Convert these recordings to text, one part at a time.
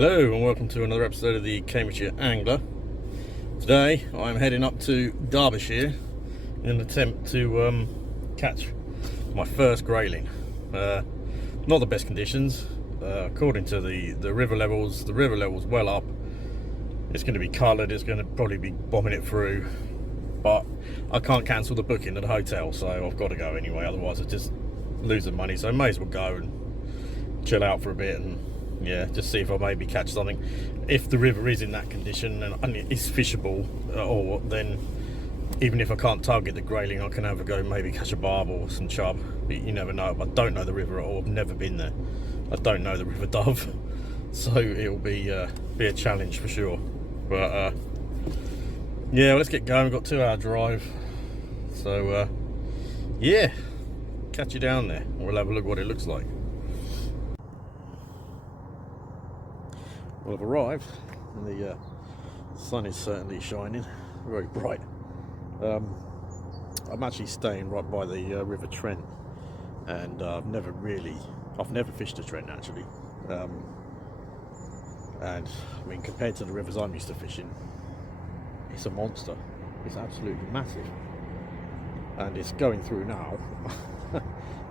Hello and welcome to another episode of the Cambridgeshire Angler. Today I'm heading up to Derbyshire in an attempt to catch my first grayling. Not the best conditions, according to the river levels. The river level's well up. It's going to be coloured. It's going to probably be bombing it through, but I can't cancel the booking at the hotel, so I've got to go anyway. Otherwise I just lose the money. So I may as well go and chill out for a bit and yeah, just see if I maybe catch something. If the river is in that condition and it's fishable at all, then even if I can't target the grayling, I can have a go, maybe catch a barb or some chub. You never know. I don't know the river at all. I've never been there. I don't know the River Dove, so it'll be a challenge for sure. But yeah, well, let's get going. We've got a 2-hour drive, so yeah, catch you down there. We'll have a look what it looks like. Well, I've arrived and the sun is certainly shining, very bright. I'm actually staying right by the River Trent, and I've never fished a Trent actually. And I mean, compared to the rivers I'm used to fishing, it's a monster. It's absolutely massive, and it's going through now.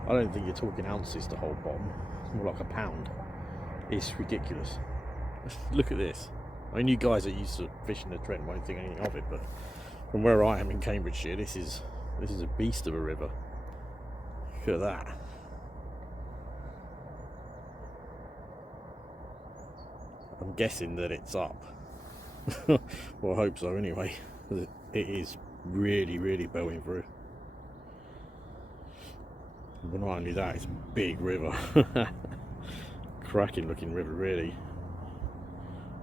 I don't think you're talking ounces to hold bottom, it's more like a pound. It's ridiculous. Look at this. I mean, you guys that used to fishing the Trent won't think anything of it, but from where I am in Cambridgeshire, this is a beast of a river. Look at that. I'm guessing that it's up. Well, I hope so anyway. It is really bowing through. But not only that, it's a big river. Cracking looking river, really.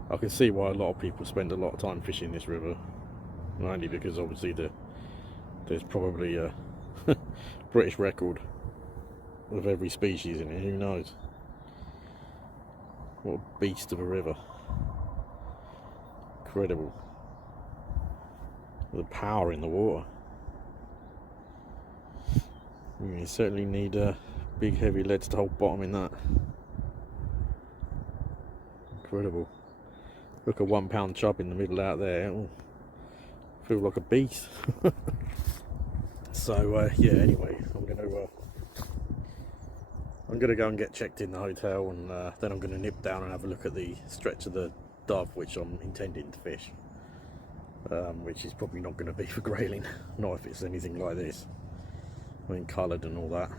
I can see why a lot of people spend a lot of time fishing this river, mainly because obviously there's probably a British record of every species in it. Who knows? What a beast of a river. Incredible. The power in the water. You certainly need big heavy leads to hold bottom in that. Incredible. Look, a 1 pound chub in the middle out there. It'll feel like a beast. So yeah, anyway, I'm gonna go and get checked in the hotel, and then I'm gonna nip down and have a look at the stretch of the Dove, which I'm intending to fish, which is probably not going to be for grayling, not if it's anything like this. I mean, coloured and all that,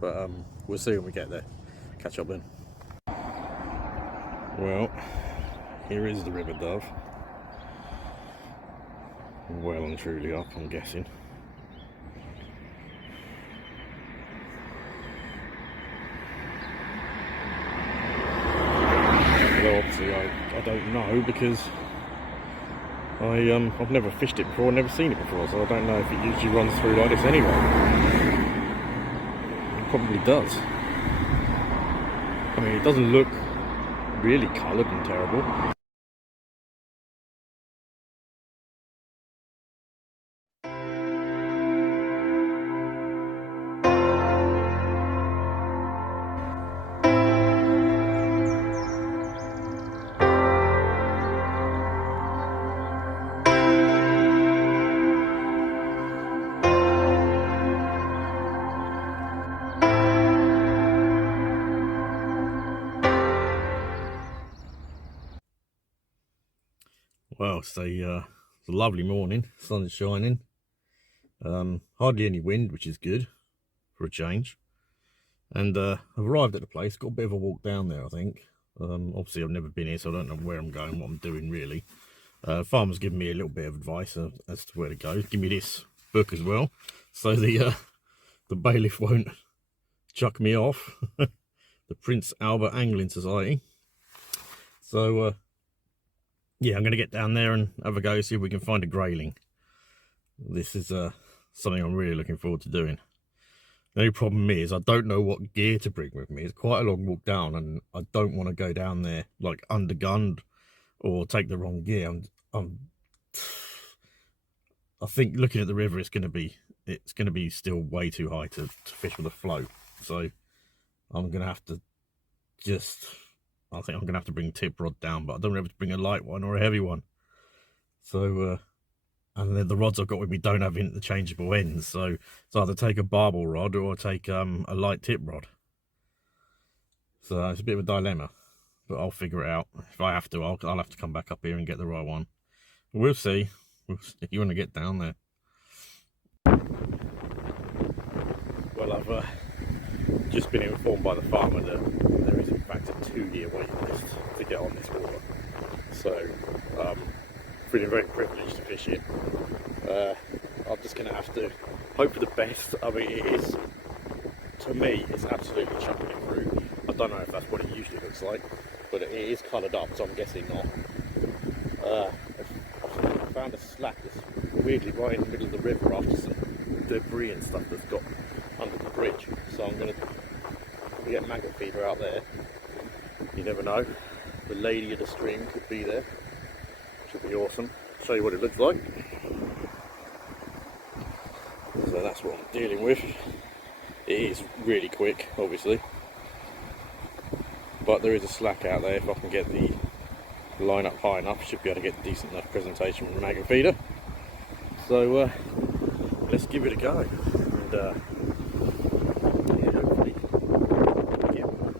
but we'll see when we get there. Catch up then. Well, here is the River Dove, well and truly up, I'm guessing. Although obviously I don't know, because I've never fished it before, never seen it before, so I don't know if it usually runs through like this anyway. It probably does. I mean, it doesn't look really coloured and terrible. Well, it's a lovely morning, sun's shining, hardly any wind, which is good for a change. And I've arrived at the place, got a bit of a walk down there, I think. Obviously I've never been here, so I don't know where I'm going, what I'm doing really. Farmer's given me a little bit of advice as to where to go. Give me this book as well, so the bailiff won't chuck me off. The Prince Albert Angling Society. So yeah, I'm going to get down there and have a go, see if we can find a grayling. This is something I'm really looking forward to doing. The only problem is I don't know what gear to bring with me. It's quite a long walk down, and I don't want to go down there like undergunned or take the wrong gear. I think looking at the river, it's going to be still way too high to fish with a float. So I'm going to have to just, I think I'm going to have to bring tip rod down, but I don't know if to bring a light one or a heavy one. So, and then the rods I've got with me don't have interchangeable ends, so it's either take a barbel rod or take a light tip rod. So it's a bit of a dilemma, but I'll figure it out. If I have to, I'll have to come back up here and get the right one. But we'll see. We'll see when I get down there. Well, I've just been informed by the farmer that there is in fact a 2-year waiting list to get on this water. So feeling very privileged to fish it. I'm just going to have to hope for the best. I mean, it is, to me, it's absolutely chucking it through. I don't know if that's what it usually looks like, but it is coloured up, so I'm guessing not. I found a slack that's weirdly right in the middle of the river after some debris and stuff that's got under the bridge. So I'm going to get maggot feeder out there. You never know. The lady of the stream could be there. Should be awesome. Show you what it looks like. So that's what I'm dealing with. It is really quick, obviously, but there is a slack out there. If I can get the line up high enough, should be able to get a decent enough presentation with a maggot feeder. So let's give it a go, and yeah, hopefully get one.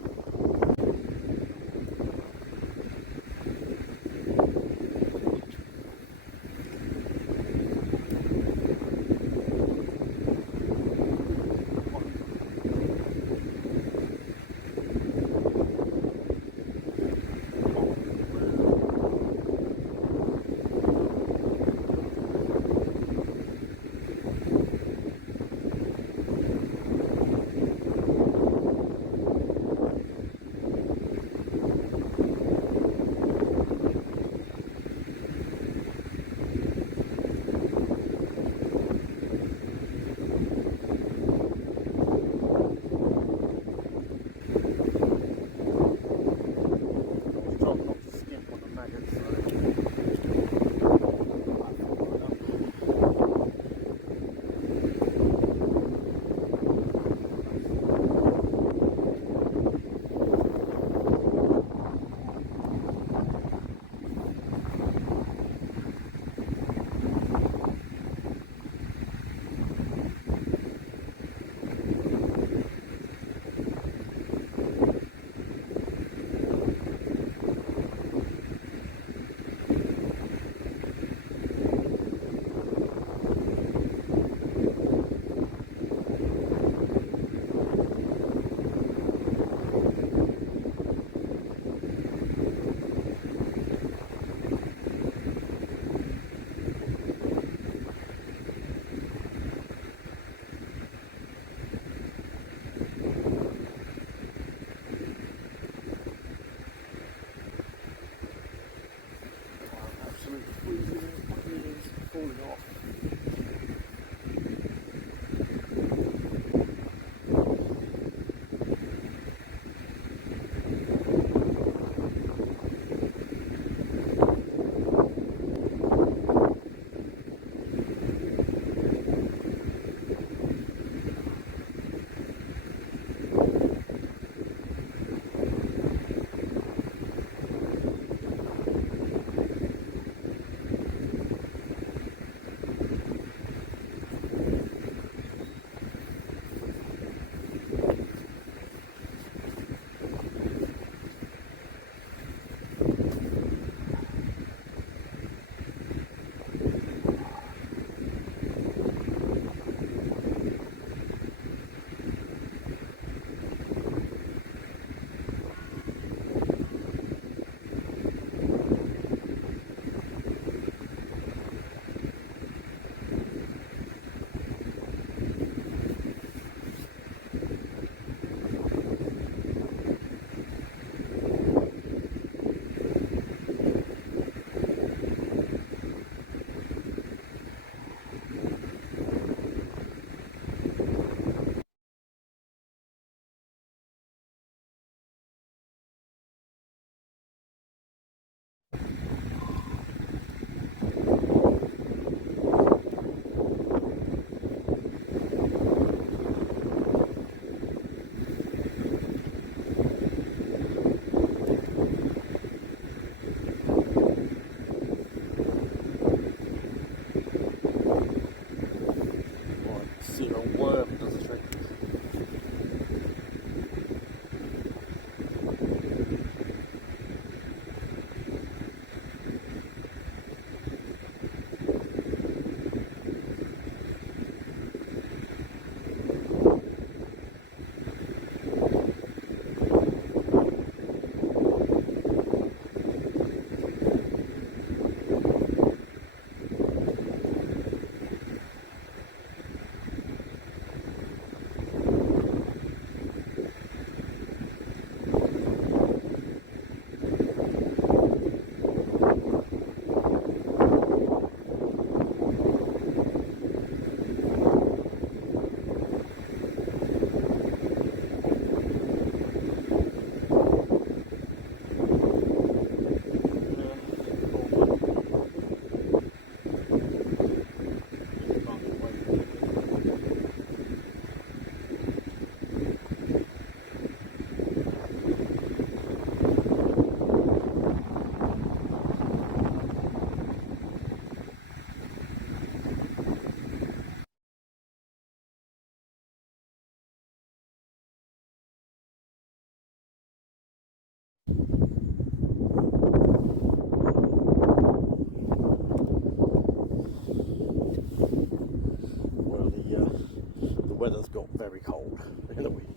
weather's got very cold in the week.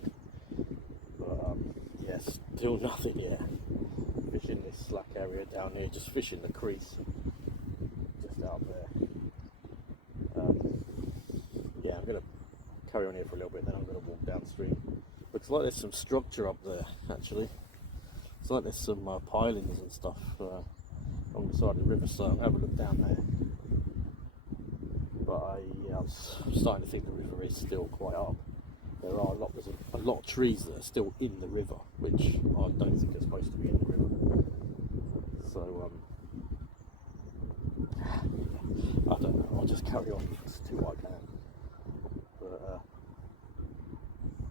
But yeah, still nothing yet. Fishing this slack area down here, just fishing the crease just out there. Yeah, I'm going to carry on here for a little bit, then I'm going to walk downstream. Looks like there's some structure up there, actually. It's like there's some pilings and stuff on the side of the river, so I'll have a look down there. But yeah, I'm starting to think the river is still quite up. There's a lot of trees that are still in the river, which I don't think are supposed to be in the river. So I don't know, I'll just carry on to what I can. But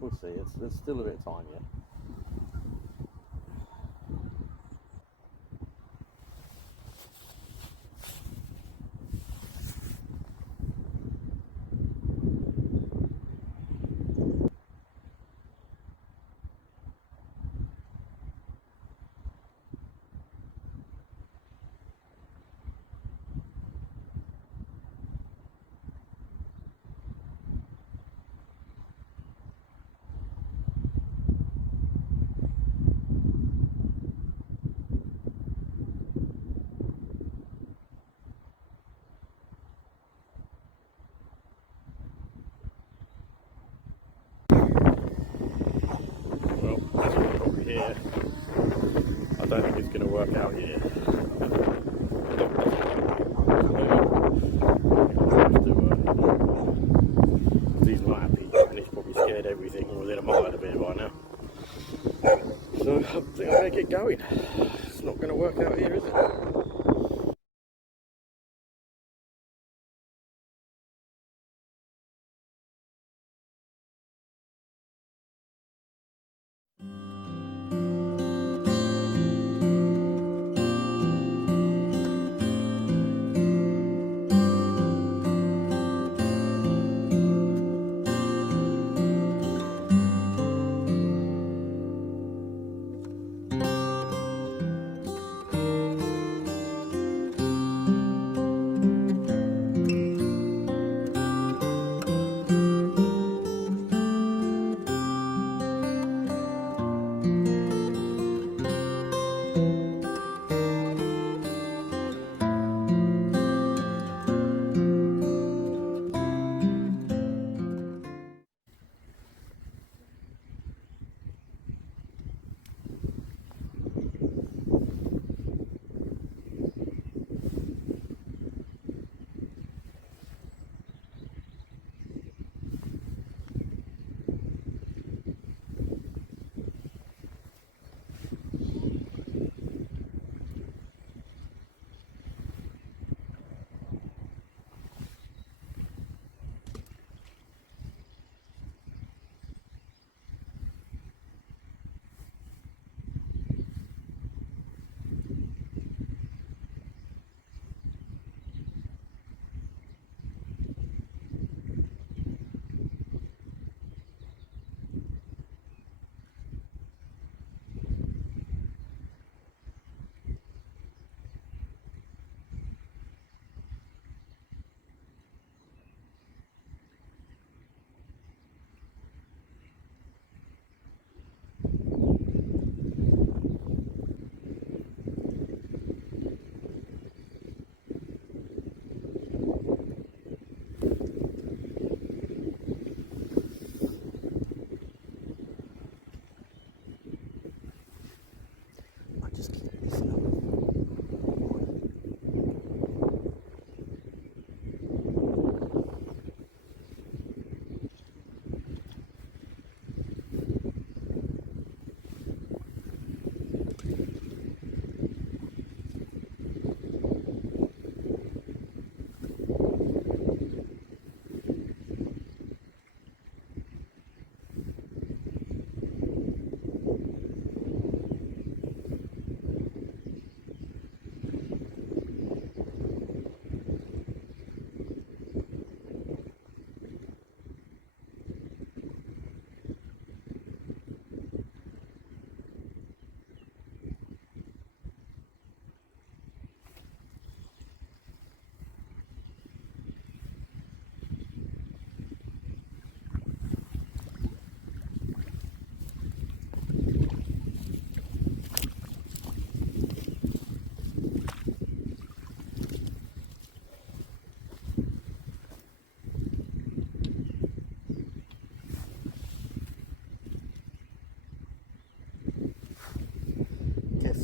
we'll see, there's still a bit of time yet. Here. I don't think it's going to work out here. He's not happy and he's probably scared everything within a mile of it by now. So I think I better get going. It's not going to work out here, is it?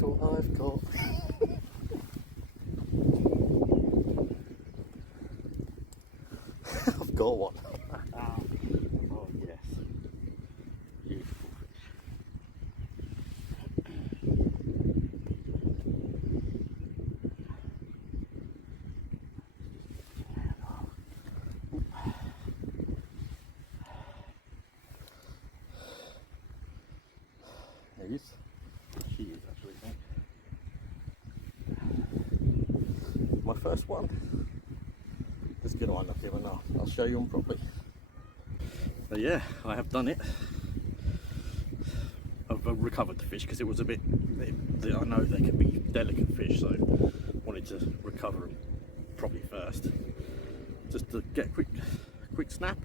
all I've got. I've got one. Oh yes. Beautiful fish. There he is. She is actually, I think. My first one. Just gonna unlock him and I'll show you him properly. But yeah, I have done it. I've recovered the fish because it was a bit, I know they can be delicate fish, so I wanted to recover them properly first. Just to get a quick snap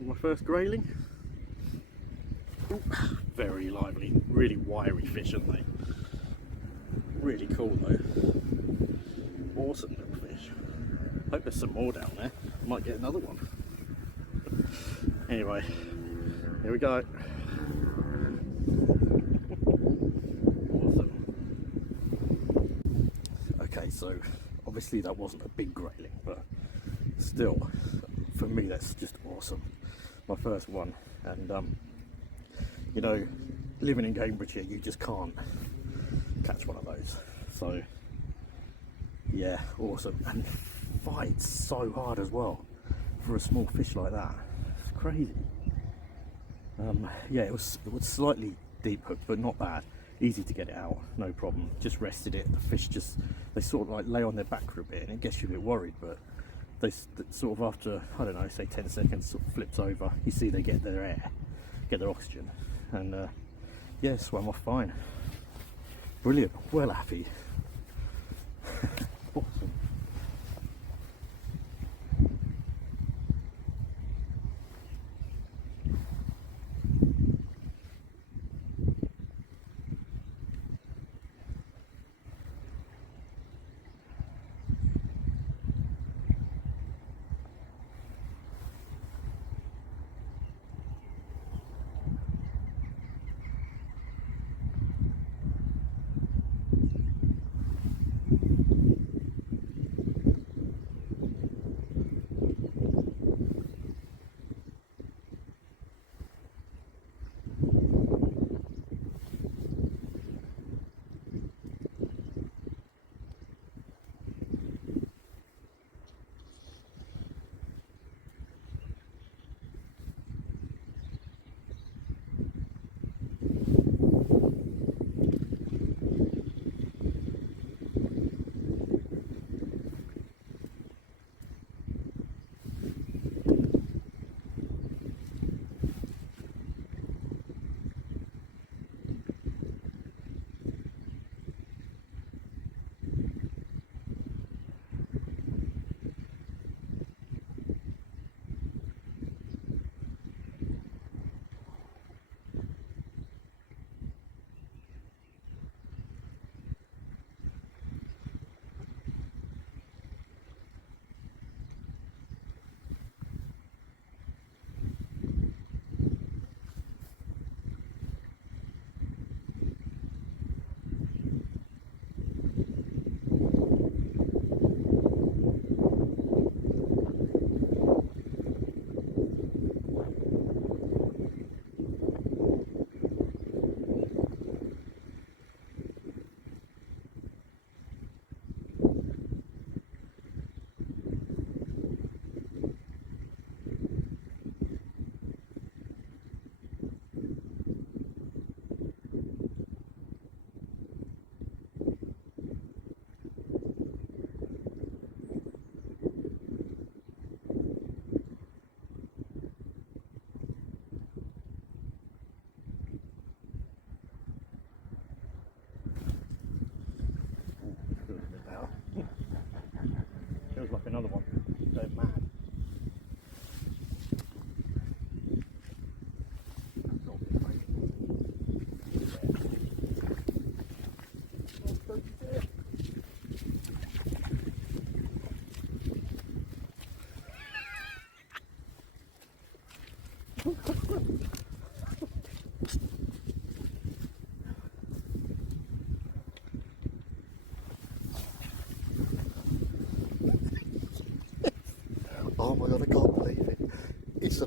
on my first grayling. Ooh, very lively, really wiry fish, aren't they? Really cool though. Awesome little fish. Hope there's some more down there. Might get another one. Anyway, here we go. Awesome. Okay, so obviously that wasn't a big grayling, but still, for me that's just awesome. My first one, and you know, living in Cambridgeshire, you just can't catch one of those. So yeah, awesome, and fights so hard as well for a small fish like that. It's crazy. Yeah, it was slightly deep hooked, but not bad. Easy to get it out, no problem. Just rested it. The fish they sort of like lay on their back for a bit, and it gets you a bit worried, but they sort of, after, I don't know, say 10 seconds, sort of flips over. You see they get their air, get their oxygen, and yeah, swam off fine. Brilliant. Well happy. Awesome. Feels like another one. They're mad.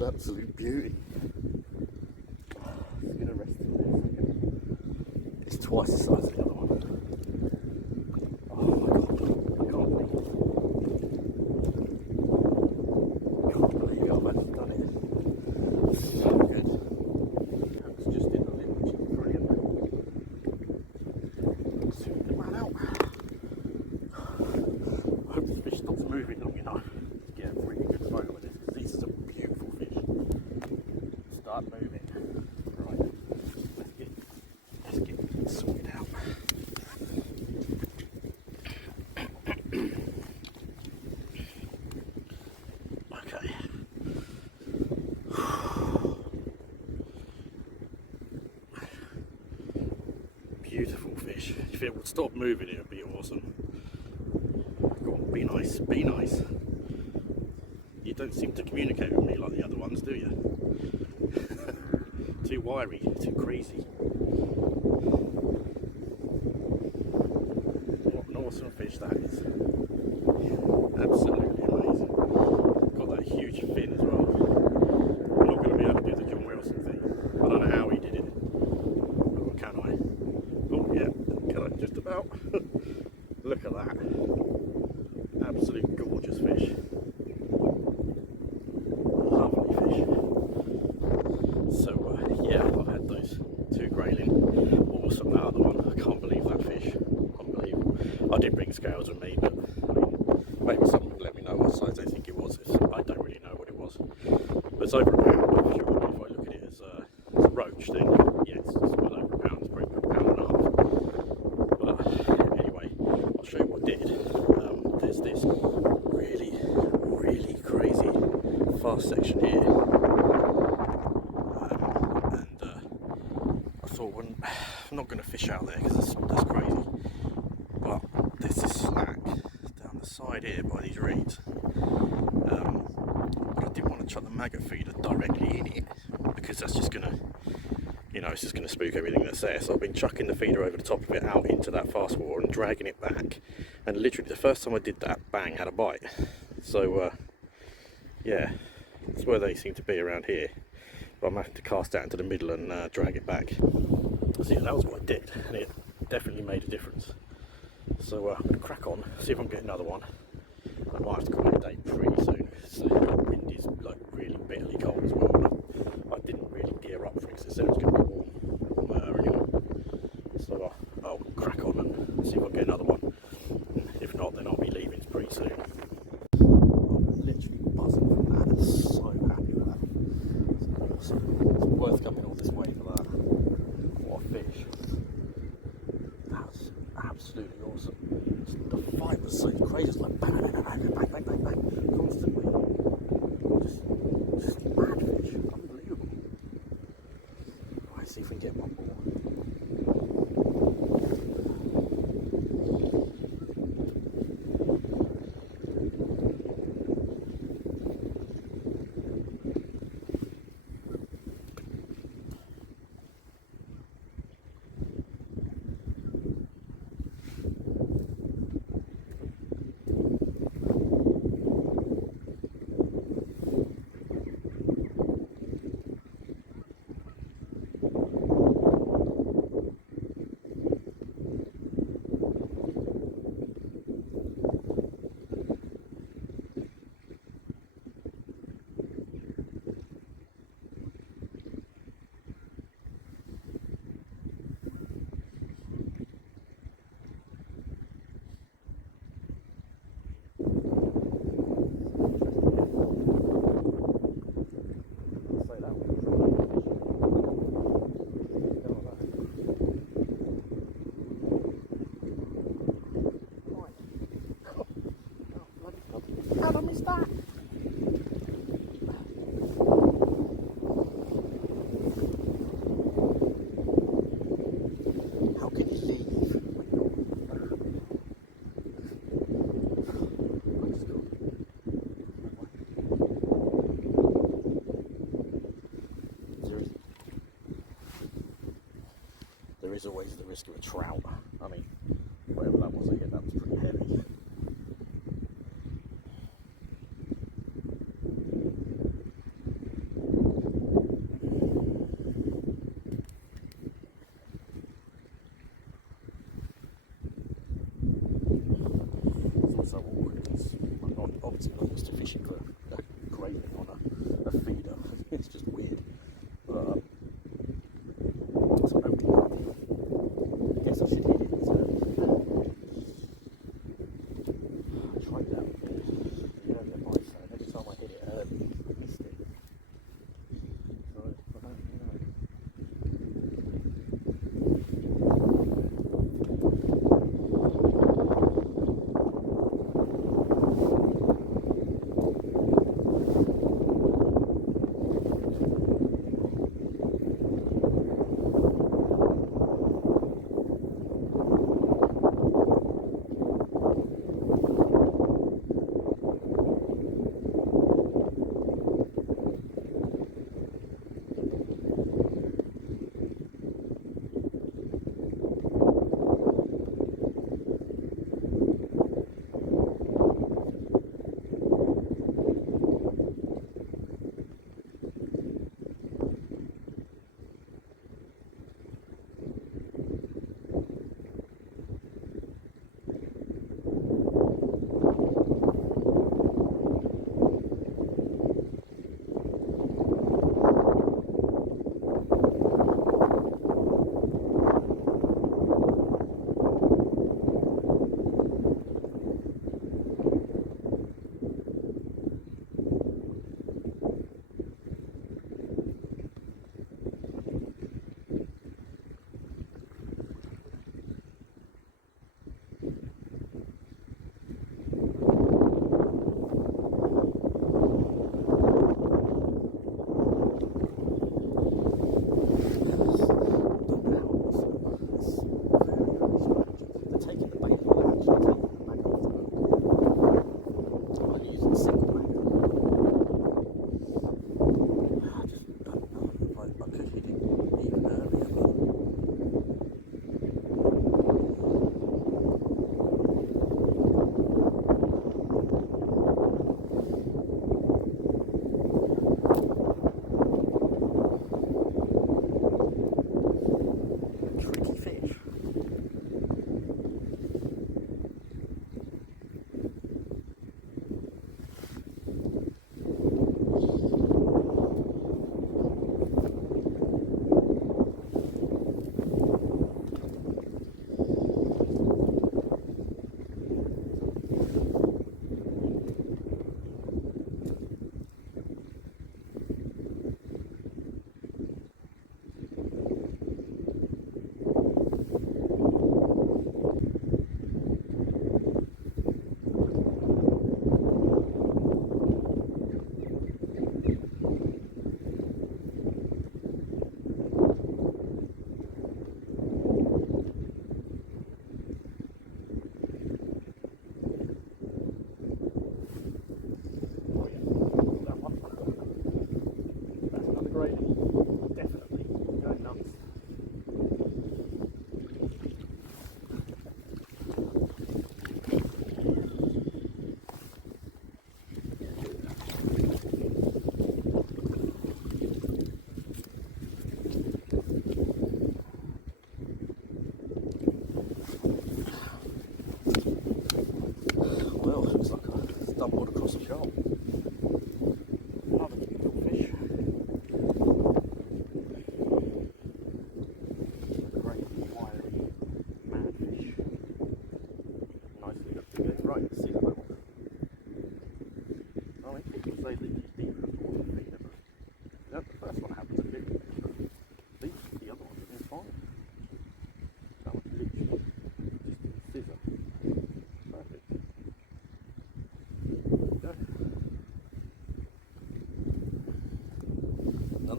an absolute beauty. It's gonna rest in there a second. It's twice the size of the other one. Oh my god, I can't believe it, I've actually done it. So good. It's just in the lip, which is brilliant. Soon to run out. I hope this fish stops moving long enough to get a really good photo of this, because this is a beautiful fish. Start moving. Right, let's get it sorted out. Okay. Beautiful fish. If it would stop moving, it would be awesome. Go on, be nice, be nice. You don't seem to communicate with me like the other ones, do you? Too wiry, too crazy. What an awesome fish that is. Absolutely amazing. Got that huge fin as well. I'm not going to be able to do the John Wilson thing. I don't know how he did it. Or can I? Oh yeah, can I just about? Look at that. Absolute gorgeous fish. Lovely fish. So yeah, I've had those two grayling. Awesome, that other one. I can't believe that fish. Unbelievable. I did bring scales with me, but I mean, maybe someone would let me know what size they think it was. I don't really know what it was. But it's over a pound, I'm sure. If I look at it as a roach, then yes, it's well over a pound. It's probably a pound and a half. But anyway, I'll show you what I did. There's this really crazy fast section here. I thought, well, I'm not going to fish out there because that's crazy. But there's this slack down the side here by these reeds. But I didn't want to chuck the maggot feeder directly in it because that's just going to, you know, it's just going to spook everything that's there. So I've been chucking the feeder over the top of it out into that fast water and dragging it back. And literally the first time I did that, bang, had a bite. So yeah, that's where they seem to be around here. But I'm having to cast out into the middle and drag it back. So yeah, that was what I did, and it definitely made a difference. So I'm going to crack on, see if I can get another one. I might have to call it a day pretty soon, because the wind is like really bitterly cold as well. I didn't really gear up for it, because it said it was going to be warm anyway. So I'll crack on and see if I can get another one. If not, then I'll be leaving pretty soon. I'm literally buzzing from that. So happy with that. It's awesome. It's worth coming all this way for that. What a fish. That's absolutely awesome. The fight was so crazy. It's like bang, bang, bang, bang, bang, bang, bang, bang, constantly. Just mad fish. Unbelievable. Right, see if we can get one more. How did I miss that? How can you leave? There is always the risk of a trout. I mean, whatever that was again, that was pretty heavy.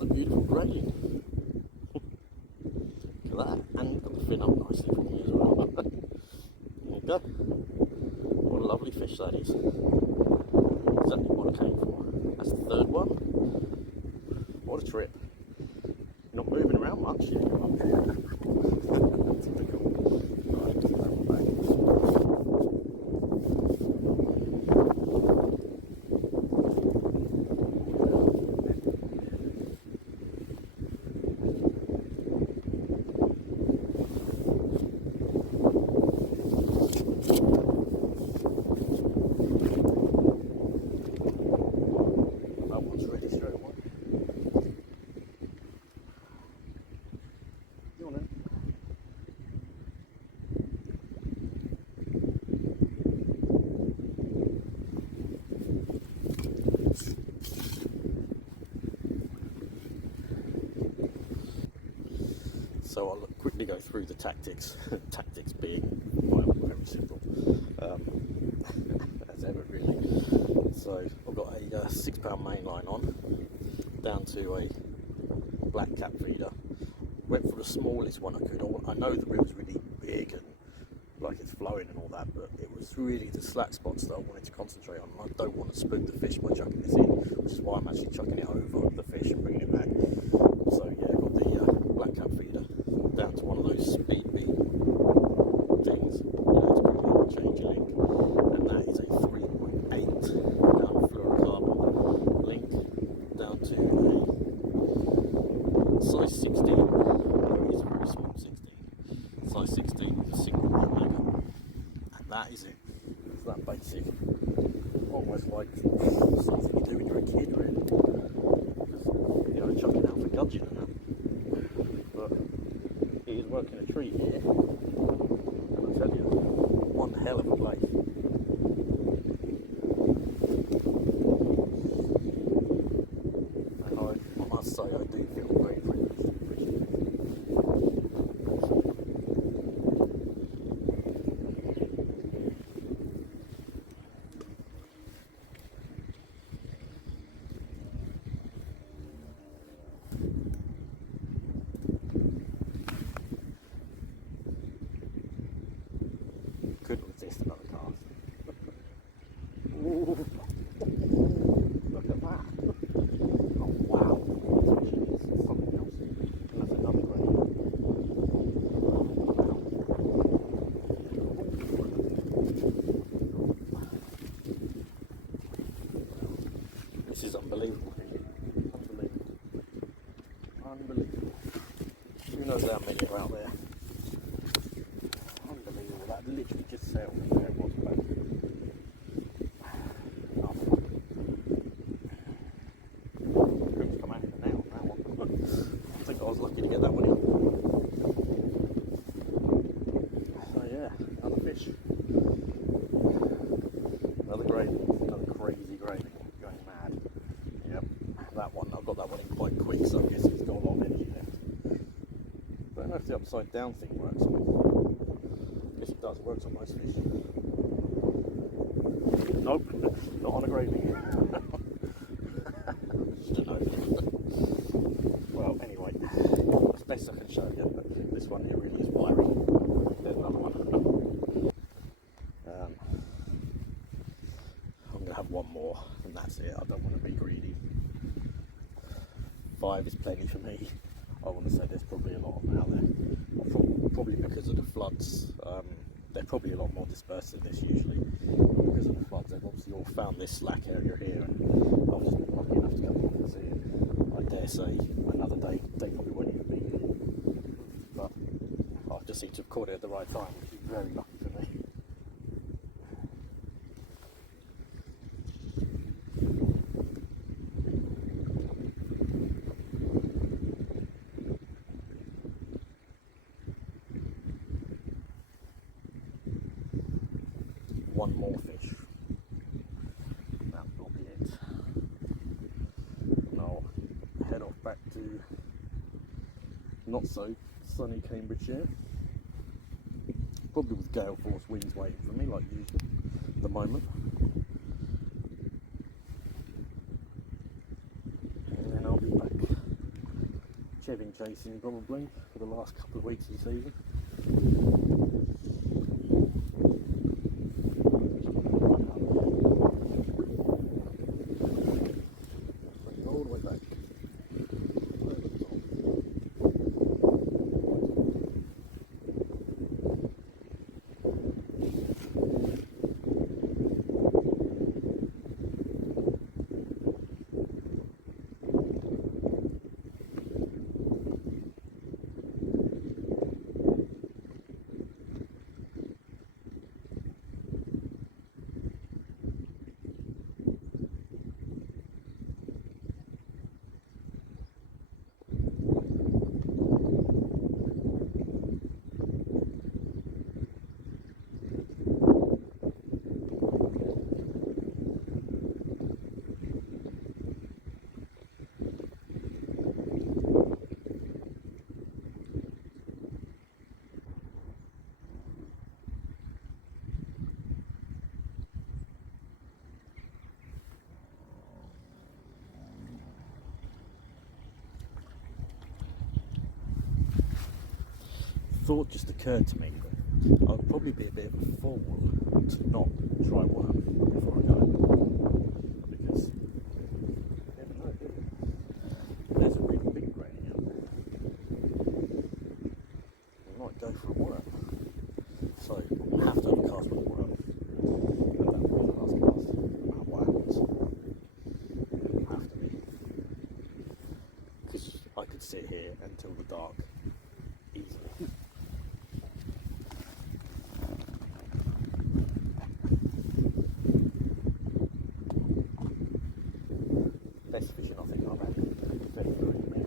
Another beautiful grayling. Look at that, and got the fin up nicely for me as well. There you go. What a lovely fish that is. Exactly what I came for. That's the third one. What a trip. You're not moving around much. Typical. Right, put that one back. That one's ready straight away. You want it? So I'll quickly go through the tactics. Tactics being, well, very simple, as ever really. So I've got a £6 main line on, down to a black cap feeder. Went for the smallest one I could. I know the river's really big and like it's flowing and all that, but it was really the slack spots that I wanted to concentrate on. I don't want to spook the fish by chucking this in, which is why I'm actually chucking it over the fish and bringing it back. So yeah, got the black cap feeder down to one of those speed beam things, to quickly change your link, and that is a 3.8 fluorocarbon link down to a size 16. It's a very small 16. Size 16 with a single reel maggot, and that is it. It's that basic. Almost like something you do when you're a kid, really. Just, chucking out for gudgeon and that. But it is working a treat here, and I tell you, one hell of a place. And I must say, I do feel very privileged to appreciate it. Couldn't resist another cast. Ooh. Look at that. Oh wow. This fish is something else. And that's another grade. This is unbelievable. Unbelievable. Unbelievable. Who knows how many are out there? Unbelievable. That literally just sailed and there it was back. Oh, couldn't come out in the net on that one. I think I was lucky to get that one in. So yeah, another fish. Another grayling. Another crazy grayling. Going mad. Yep. That one, I got that one in quite quick, so I guess it's got a lot of energy left. I don't know if the upside down thing works. I guess it does, works on most fish. Nope, not on a grayling. Just a no. Well, anyway, it's best I can show you, but this one here really is wiry. There's another one. I'm going to have one more, and that's it. I don't want to be greedy. 5 is plenty for me. I want to say there's probably a lot of them out there. Probably because of the floods. They're probably a lot more dispersed than this usually. Because of the floods, they've obviously all found this slack area here, and I've just been lucky enough to come along and see it. I dare say another day they probably won't even be here. But I just seem to have caught it at the right time, which is very lucky for me. One more fish. That will be it. And I'll head off back to not so sunny Cambridgeshire. Probably with gale force winds waiting for me like usual at the moment. And then I'll be back chevin chasing probably for the last couple of weeks of the season. All the way back. Thought just occurred to me that I would probably be a bit of a fool to not try one before I go, because you never know, do you? There's a really big grayling out there. I might go for a worm, so I have to have a cast with a worm, and that will be the last cast, no matter what happens. It will have to be, because I could sit here until the dark easily. Best fishing I think I've had very, very rare.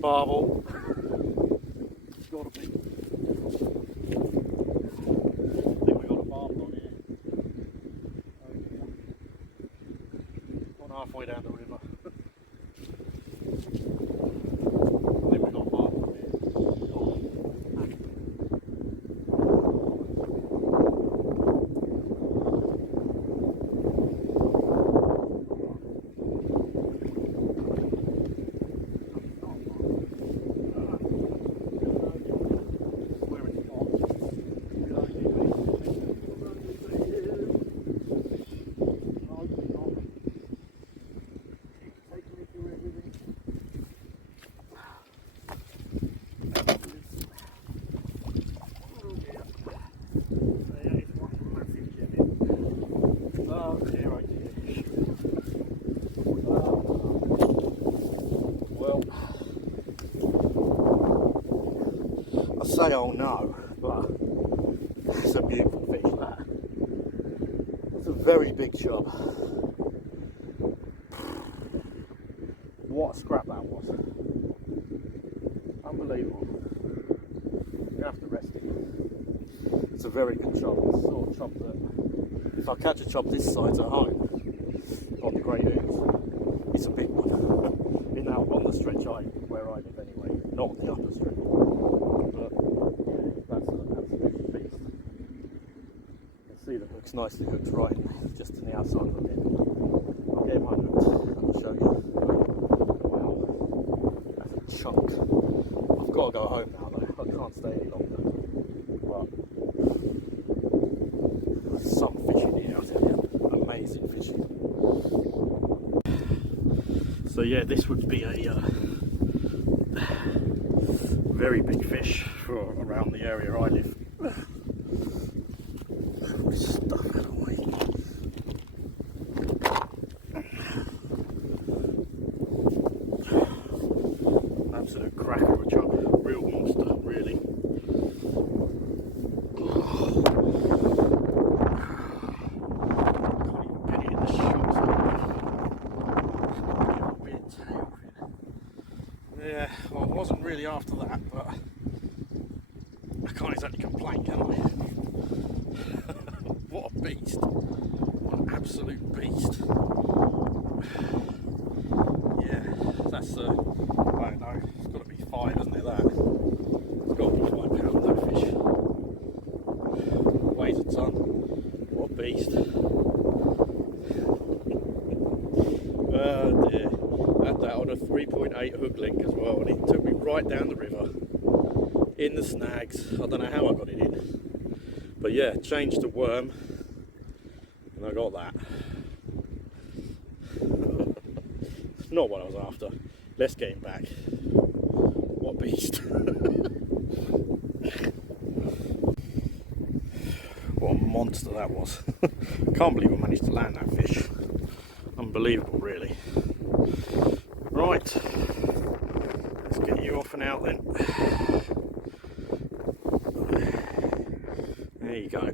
Barbel. It's got to be. I think we got a barbel on here. Oh yeah. Gone halfway down the river. I think we got a barbel on here. Say oh no, but it's a beautiful fish that. It's a very big chub. a scrap that was. Unbelievable. You have to rest it. It's a very good chop. It's the sort of chop that if I catch a chop this size at home on the Great Ouse, it's a big one. In that on the stretch where I live anyway, not on the upper stretch. But yeah, that's an absolute beast. You can see the hook's nicely hooked right just in the outside of the pin. I'll get him unhooked and I'll show you. Wow, that's a chunk. I've got to go home now though, I can't stay any longer. But there's some fishing here, I'll tell you. Amazing fishing. So yeah, this would be a very big fish for around the area I live. Stuff out of the way. Absolute cracker of a chop, real monster, really. Can't even get it in the shots. Weird tail fin. Yeah, well, I wasn't really after that, but I can't exactly complain, can I? What a beast. What an absolute beast. Yeah, that's I don't know, it's got to be 5, isn't it, that? It's got to be 5 pounds, that fish. Weighs a ton. What a beast. Oh dear. Had that on a 3.8 hook link as well, and it took me right down the river. In the snags. I don't know how I got it in. But yeah, changed to worm. And I got that. Not what I was after. Let's get him back. What a beast. What a monster that was. Can't believe I managed to land that fish. Unbelievable, really. Right. Let's get you off and out then. There you go.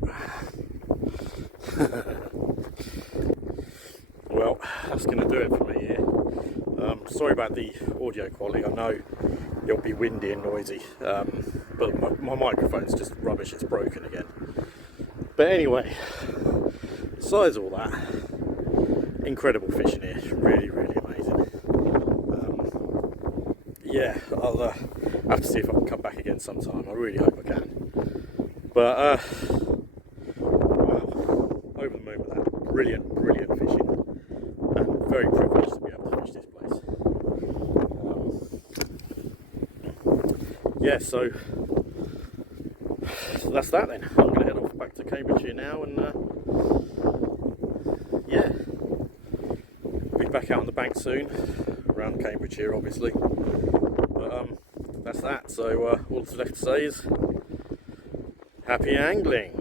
Well, that's going to do it for me here. Sorry about the audio quality. I know it'll be windy and noisy, but my microphone's just rubbish. It's broken again. But anyway, besides all that, incredible fishing here. Really, really amazing. Yeah, I'll have to see if I can come back again sometime. I really hope I can. But wow, over the moon with that. Brilliant, brilliant fishing. And very privileged to be able to fish this place. Yeah, so that's that then. I'm going to head off back to Cambridgeshire now, and yeah, be back out on the bank soon, around Cambridgeshire obviously. But that's that. So all that's left to say is happy angling.